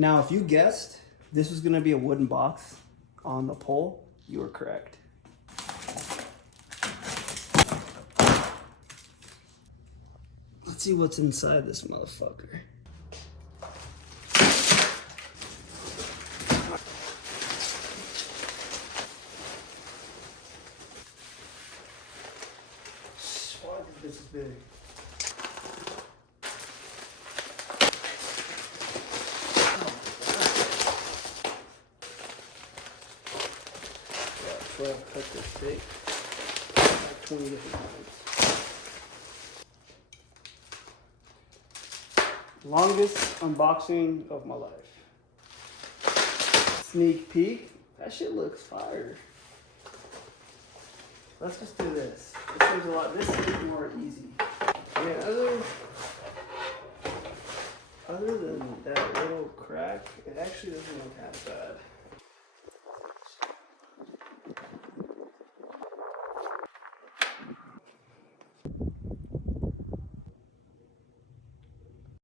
Now, if you guessed this was gonna be a wooden box on the pole, you were correct. Let's see what's inside this motherfucker. Why is this big? Yeah, 12 cut this thick. Like 20 different kinds. Longest unboxing of my life. Sneak peek. That shit looks fire. Let's just do this. This seems a lot. This is more easy. Yeah, other than that little crack, it actually doesn't look half bad.